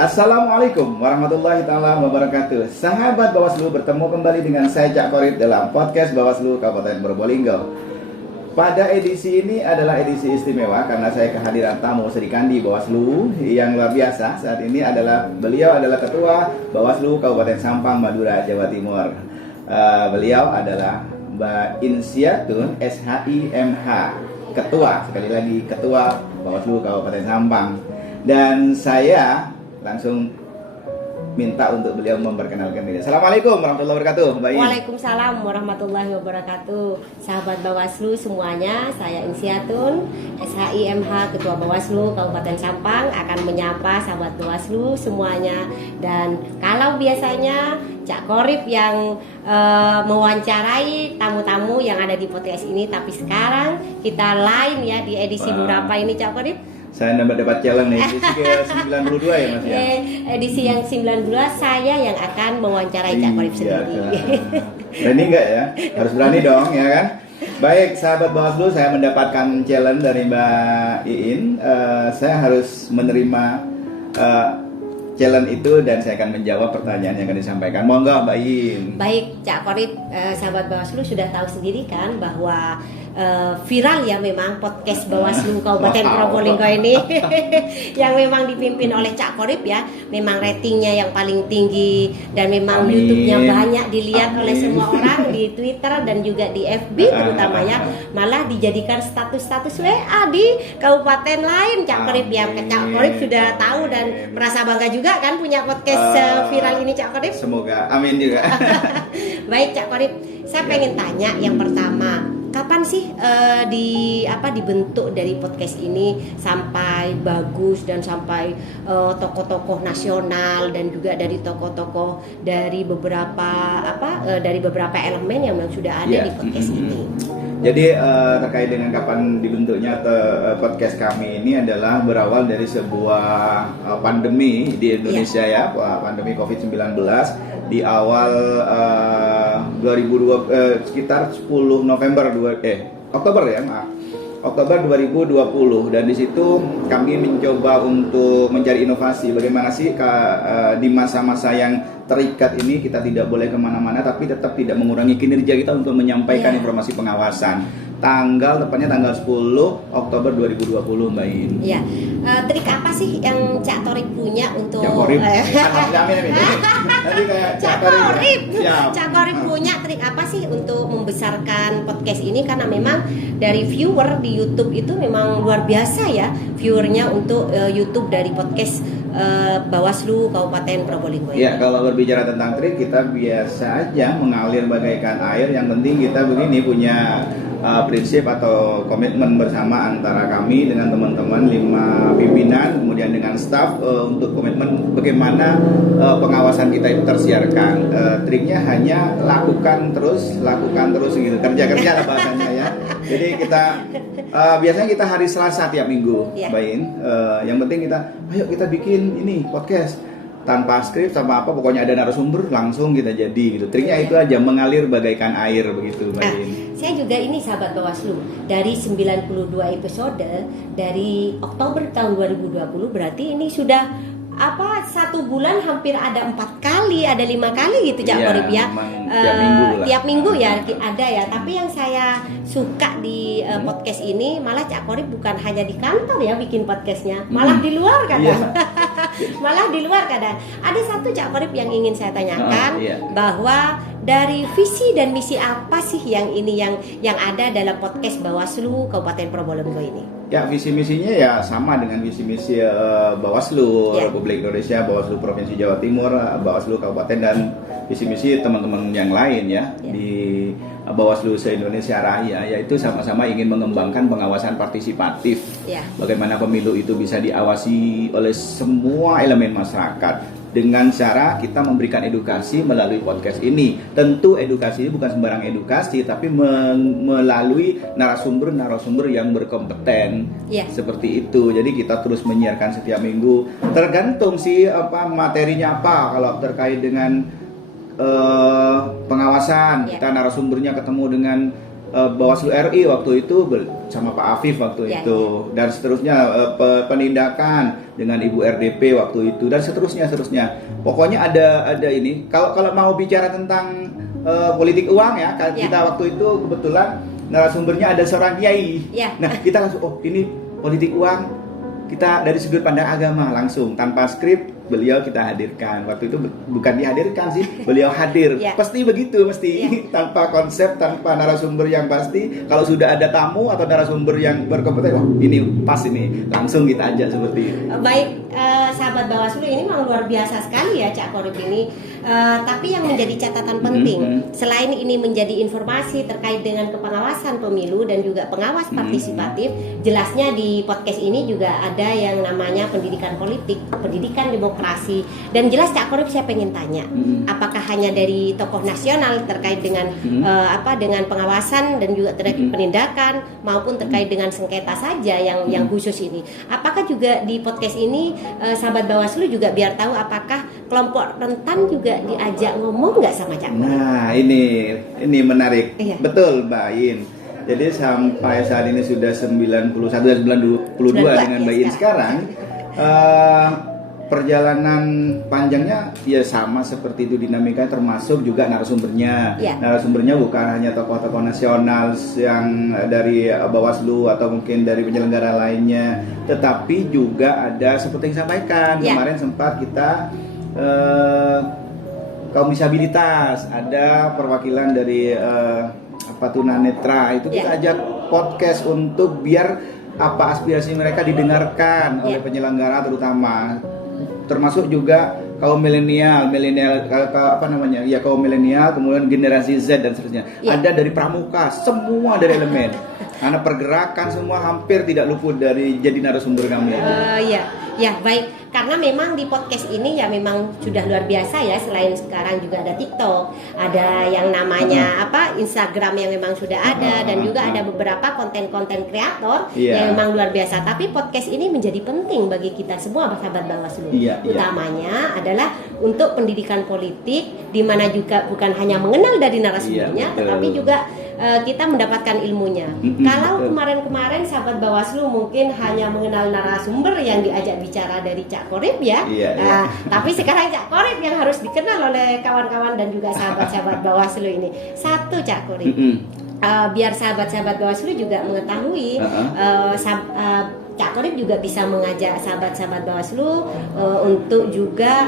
Assalamualaikum warahmatullahi taala wabarakatuh. Sahabat Bawaslu, bertemu kembali dengan saya Cak Korip dalam podcast Bawaslu Kabupaten Probolinggo. Pada edisi ini adalah edisi istimewa karena saya kehadiran tamu Sri Kandi Bawaslu yang luar biasa. Saat ini beliau adalah Ketua Bawaslu Kabupaten Sampang, Madura, Jawa Timur. Beliau adalah Mbak Insiatun SHIMH, Ketua, sekali lagi Ketua Bawaslu Kabupaten Sampang. Dan saya langsung minta untuk beliau memperkenalkan diri. Assalamualaikum warahmatullahi wabarakatuh, Mbak In. Waalaikumsalam warahmatullahi wabarakatuh. Sahabat Bawaslu semuanya, saya Insiatun SHIMH, Ketua Bawaslu Kabupaten Sampang, akan menyapa sahabat Bawaslu semuanya. Dan kalau biasanya Cak Korip yang mewawancarai tamu-tamu yang ada di podcast ini, tapi sekarang kita lain ya di edisi berapa ini Cak Korip? Saya dapat challenge nih, edisi ke-92 ya Mas ya? Edisi yang 92 saya yang akan mewawancarai Cak Korip sendiri. Berani nggak ya? Harus berani dong ya kan? Baik sahabat Bawaslu, saya mendapatkan challenge dari Mbak Iin. Saya harus menerima challenge itu dan saya akan menjawab pertanyaan yang akan disampaikan. Monggo Mbak Iin. Baik Cak Korip, sahabat Bawaslu sudah tahu sendiri kan bahwa viral ya memang podcast Bawaslu Kabupaten Probolinggo ini yang memang dipimpin oleh Cak Korip ya, memang ratingnya yang paling tinggi dan memang YouTube-nya banyak dilihat oleh semua orang di Twitter dan juga di FB terutama ya, malah dijadikan status-status WA di kabupaten lain Cak Korip ya. Cak Korip sudah tahu dan merasa bangga juga kan punya podcast viral ini Cak Korip. Semoga, amin juga. Baik Cak Korip, saya pengen tanya yang pertama, kapan sih dibentuk dari podcast ini sampai bagus dan sampai tokoh-tokoh nasional dan juga dari tokoh-tokoh dari beberapa elemen yang memang sudah ada di podcast ini. Jadi terkait dengan kapan dibentuknya podcast kami ini adalah berawal dari sebuah pandemi di Indonesia ya, pandemi COVID-19 di awal 2020, sekitar 10 Oktober ya, Oktober 2020, dan di situ kami mencoba untuk mencari inovasi bagaimana sih di masa-masa yang terikat ini kita tidak boleh kemana-mana tapi tetap tidak mengurangi kinerja kita untuk menyampaikan informasi pengawasan. Tepatnya tanggal 10 Oktober 2020 Mbak In. Iya. Trik apa sih yang Cak Korip punya untuk Cak Korip? Nanti kayak Cak Korip. Ya. Cak Korip punya trik apa sih untuk membesarkan podcast ini, karena memang dari viewer di YouTube itu memang luar biasa ya viewernya untuk YouTube dari podcast Bawaslu Kabupaten Probolinggo. Ya, kalau berbicara tentang trik, kita biasa aja mengalir bagaikan air. Yang penting kita begini punya prinsip atau komitmen bersama antara kami dengan teman-teman 5 pimpinan, kemudian dengan staf untuk komitmen bagaimana pengawasan kita itu tersiarkan. Triknya hanya lakukan terus gitu, kerja lah bahasanya ya. Jadi kita biasanya kita hari Selasa tiap minggu, Mbak In. Yang penting ayo kita bikin ini podcast tanpa skrip sama apa, pokoknya ada narasumber langsung kita jadi gitu. Triknya itu aja, mengalir bagaikan air begitu Mbak In. Saya juga ini sahabat Bawaslu, dari 92 episode dari Oktober tahun 2020, berarti ini sudah 1 bulan hampir ada 4 kali, ada 5 kali gitu Cak Korip ya. Tiap minggu ya ada ya. Tapi yang saya suka di podcast ini malah Cak Korip bukan hanya di kantor ya bikin podcastnya, malah di luar kadang. Malah di luar kadang. Ada satu Cak Korip yang ingin saya tanyakan, bahwa dari visi dan misi apa sih yang ada dalam podcast Bawaslu Kabupaten Probolinggo ini? Ya, visi misinya ya sama dengan visi misi Bawaslu Republik Indonesia, Bawaslu Provinsi Jawa Timur, Bawaslu Kabupaten, dan visi misi teman-teman yang lain ya di Bawaslu se-Indonesia Raya, yaitu sama-sama ingin mengembangkan pengawasan partisipatif. Bagaimana pemilu itu bisa diawasi oleh semua elemen masyarakat dengan cara kita memberikan edukasi melalui podcast ini. Tentu edukasi ini bukan sembarang edukasi, tapi melalui narasumber yang berkompeten. Seperti itu. Jadi kita terus menyiarkan setiap minggu. Tergantung sih materinya apa. Kalau terkait dengan pengawasan, kita narasumbernya ketemu dengan Bawaslu RI waktu itu sama Pak Afif waktu Ya, itu, dan seterusnya penindakan dengan Ibu RDP waktu itu, dan seterusnya. Pokoknya ada ini. Kalau mau bicara tentang politik uang ya, kita waktu itu kebetulan narasumbernya ada seorang kiai. Ya. Nah, kita langsung ini politik uang, kita dari sudut pandang agama langsung tanpa skrip. Beliau kita hadirkan. Waktu itu bukan dihadirkan sih, beliau hadir. Pasti begitu, tanpa konsep, tanpa narasumber yang pasti. Kalau sudah ada tamu atau narasumber yang berkompeten, ini pas ini, langsung kita ajak seperti ini. Baik, sahabat Bawaslu, ini memang luar biasa sekali ya Cak Qorib ini. Tapi yang menjadi catatan penting, selain ini menjadi informasi terkait dengan kepengawasan pemilu dan juga pengawas partisipatif, jelasnya di podcast ini juga ada yang namanya pendidikan politik, pendidikan demokrasi. Dan jelas Cak Qorib, saya pengen tanya, apakah hanya dari tokoh nasional terkait dengan dengan pengawasan dan juga terkait penindakan maupun terkait dengan sengketa saja yang khusus ini? Apakah juga di podcast ini sahabat Bawaslu juga biar tahu apakah kelompok rentan juga diajak ngomong nggak sama Cak Qorib? Nah, ini menarik. Iya. Betul, Mbak In. Jadi sampai saat ini sudah 91 dan 92 dengan Mbak In sekarang. Perjalanan panjangnya ya sama seperti itu dinamika, termasuk juga narasumbernya. Narasumbernya bukan hanya tokoh-tokoh nasional yang dari Bawaslu atau mungkin dari penyelenggara lainnya, tetapi juga ada seperti yang sampaikan kemarin sempat kita kaum disabilitas, ada perwakilan dari tunanetra itu kita ajak podcast untuk biar aspirasi mereka didengarkan oleh penyelenggara terutama. Termasuk juga kaum milenial, kaum milenial, kemudian generasi Z dan seterusnya. Ada dari pramuka, semua dari elemen. Karena pergerakan semua hampir tidak luput dari jadi narasumber kami. Ya baik, karena memang di podcast ini ya memang sudah luar biasa ya. Selain sekarang juga ada TikTok, ada yang namanya Instagram yang memang sudah ada, dan juga ada beberapa konten-konten kreator yang memang luar biasa. Tapi podcast ini menjadi penting bagi kita semua sahabat Bawaslu. Utamanya adalah untuk pendidikan politik, di mana juga bukan hanya mengenal dari narasumbernya, tetapi juga kita mendapatkan ilmunya. Kalau kemarin-kemarin sahabat Bawaslu mungkin hanya mengenal narasumber yang diajak bicara dari Cak Qorib ya. Tapi sekarang Cak Qorib yang harus dikenal oleh kawan-kawan dan juga sahabat-sahabat Bawaslu ini. Satu, Cak Qorib, biar sahabat-sahabat Bawaslu juga mengetahui, Cak Qorib juga bisa mengajak sahabat-sahabat Bawaslu untuk juga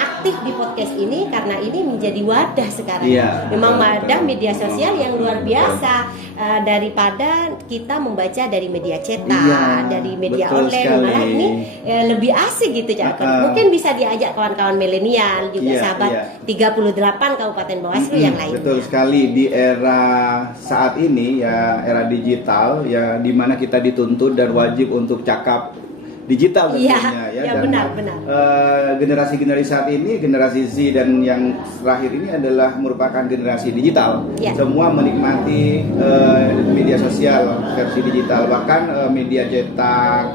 aktif di podcast ini, karena ini menjadi wadah sekarang. Memang wadah media sosial yang luar biasa. Daripada kita membaca dari media cetak, dari media online, malah ini lebih asik gitu Cak Qorib. Mungkin bisa diajak kawan-kawan milenial juga, sahabat 38 Kabupaten Bawaslu yang lainnya. Betul sekali, di era saat ini ya, era digital ya, di mana kita dituntut dan wajib untuk cakap digital tentunya benar. Generasi saat ini, generasi Z dan yang terakhir ini adalah merupakan generasi digital. Semua menikmati media sosial versi digital, bahkan media cetak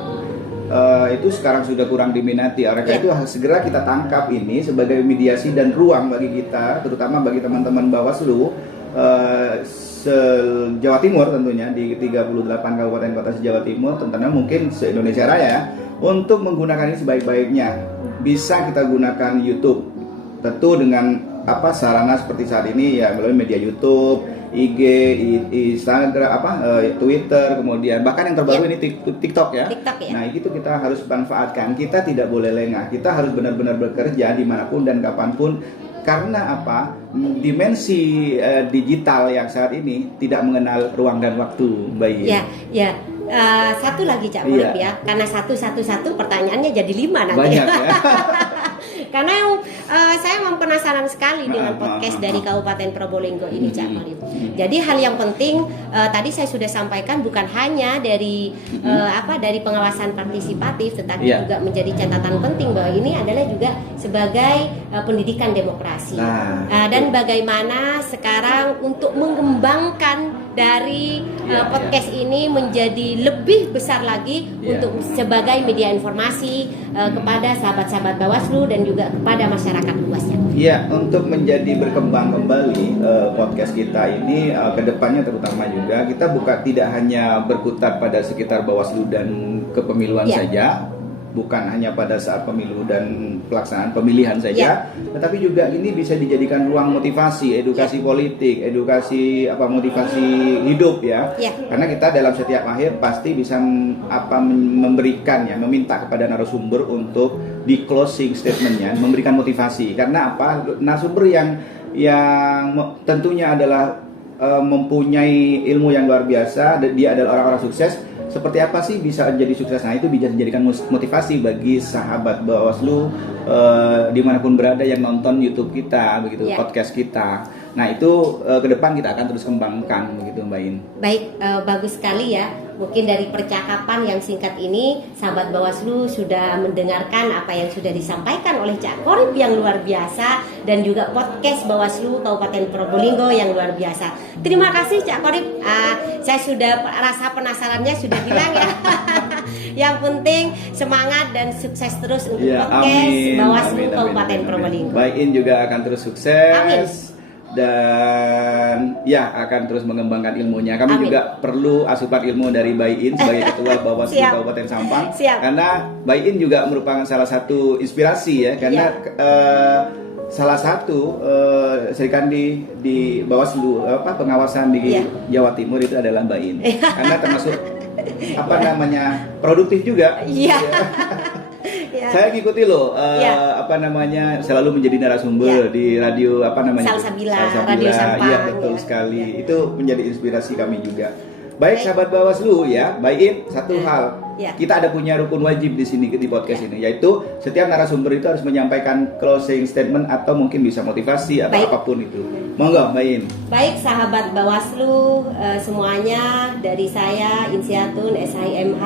itu sekarang sudah kurang diminati. Oleh karena itu segera kita tangkap ini sebagai mediasi dan ruang bagi kita, terutama bagi teman-teman Bawaslu Jawa Timur, tentunya di 38 kabupaten kota se-Jawa Timur, tentunya mungkin se-Indonesia Raya, untuk menggunakan ini sebaik-baiknya. Bisa kita gunakan YouTube, tentu dengan sarana seperti saat ini ya, melalui media YouTube, IG, Instagram, Twitter, kemudian bahkan yang terbaru ini TikTok ya. Nah, itu kita harus manfaatkan. Kita tidak boleh lengah. Kita harus benar-benar bekerja dimanapun dan kapanpun. Karena dimensi digital yang saat ini tidak mengenal ruang dan waktu, Mbak Iin. Satu lagi Cak Qorib ya, karena satu pertanyaannya jadi 5 nanti. Banyak, ya. Karena saya memang penasaran sekali dengan podcast dari Kabupaten Probolinggo ini Cak Qorib. Jadi hal yang penting tadi saya sudah sampaikan, bukan hanya dari dari pengawasan partisipatif, tetapi juga menjadi catatan penting bahwa ini adalah juga sebagai pendidikan demokrasi. Dan bagaimana sekarang untuk mengembangkan dari podcast ini menjadi lebih besar lagi untuk sebagai media informasi kepada sahabat-sahabat Bawaslu dan juga juga kepada masyarakat luasnya. Ya, untuk menjadi berkembang kembali podcast kita ini kedepannya terutama juga kita tidak hanya berkutat pada sekitar Bawaslu dan kepemiluan saja, bukan hanya pada saat pemilu dan pelaksanaan pemilihan saja, tetapi juga ini bisa dijadikan ruang motivasi, edukasi politik, edukasi motivasi hidup ya. Karena kita dalam setiap akhir pasti bisa memberikan meminta kepada narasumber untuk di closing statementnya memberikan motivasi. Karena narasumber yang tentunya adalah mempunyai ilmu yang luar biasa, dia adalah orang-orang sukses. Seperti apa sih bisa jadi sukses? Nah, itu bisa dijadikan motivasi bagi sahabat Bawaslu dimanapun berada yang nonton YouTube kita, begitu, podcast kita. Nah, itu ke depan kita akan terus kembangkan, begitu Mbak In. Baik, bagus sekali ya. Mungkin dari percakapan yang singkat ini, sahabat Bawaslu sudah mendengarkan apa yang sudah disampaikan oleh Cak Qorib yang luar biasa, dan juga podcast Bawaslu Kabupaten Probolinggo yang luar biasa. Terima kasih Cak Qorib. Saya sudah rasa penasarannya sudah hilang ya. Yang penting semangat dan sukses terus untuk podcast Bawaslu Kabupaten Probolinggo. Mbak In juga akan terus sukses. Amin. Dan akan terus mengembangkan ilmunya. Kami juga perlu asupan ilmu dari Mbak In sebagai ketua Bawaslu Kabupaten Sampang. Karena Mbak In juga merupakan salah satu inspirasi ya, karena salah satu Serikandi di Bawaslu pengawasan di Jawa Timur itu adalah Mbak In. Karena termasuk produktif juga. Saya ngikuti loh selalu menjadi narasumber di radio Salsabila, Radio Sampang. Iya, betul sekali. Itu menjadi inspirasi kami juga. Baik sahabat Bawaslu ya, Mbak In, satu hal. Kita ada punya rukun wajib di sini di podcast ini, yaitu setiap narasumber itu harus menyampaikan closing statement atau mungkin bisa motivasi atau apapun itu. Monggo Mbak In. Baik sahabat Bawaslu semuanya, dari saya Insiatun SHIMH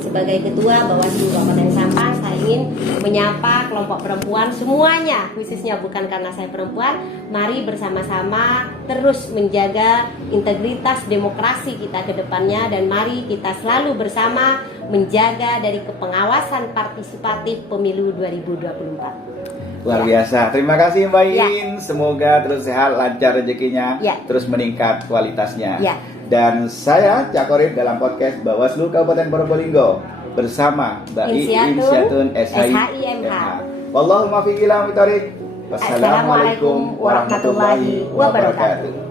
sebagai ketua Bawaslu Kabupaten Sampang, saya ingin menyapa kelompok perempuan semuanya, khususnya bukan karena saya perempuan, mari bersama-sama terus menjaga integritas demokrasi kita ke depannya, dan mari kita selalu bersama menjaga dari kepengawasan partisipatif pemilu 2024. Luar biasa. Terima kasih Mbak In. Semoga terus sehat, lancar rezekinya, terus meningkat kualitasnya. Dan saya Cak Qorib dalam podcast Bawaslu Kabupaten Probolinggo bersama Mbak Insiatun SHIMH. Wallahul muwaffiq ila aqwamit thoriq. Wassalamualaikum warahmatullahi wabarakatuh.